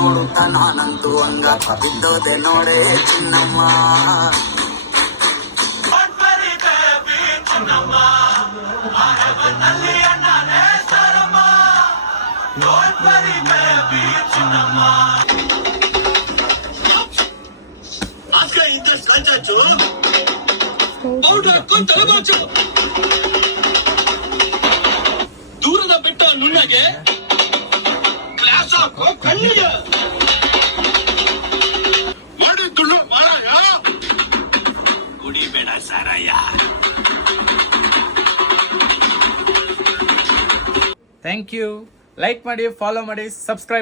ನೋಡುತ್ತ ನಾನಂತೂ ಹಂಗ ಬಿದ್ದೋದೆ ನೋಡೇ ಚಿನ್ನಮ್ಮ. ದೂರದ ಬೆಟ್ಟ ನುಣ್ಣಗೆ ಕ್ಲಾಸ್ ಹಾಕೋ ಕಣ್ಣಿಗೆ ಮಾಡಿದ್ದುಳ್ಳು ಮಾರಾಯ ಕುಡಿಬೇಡ ಸಾರಾಯ. Thank you. ಲೈಕ್ ಮಾಡಿ, ಫಾಲೋ ಮಾಡಿ, ಸಬ್ಸ್ಕ್ರೈಬ್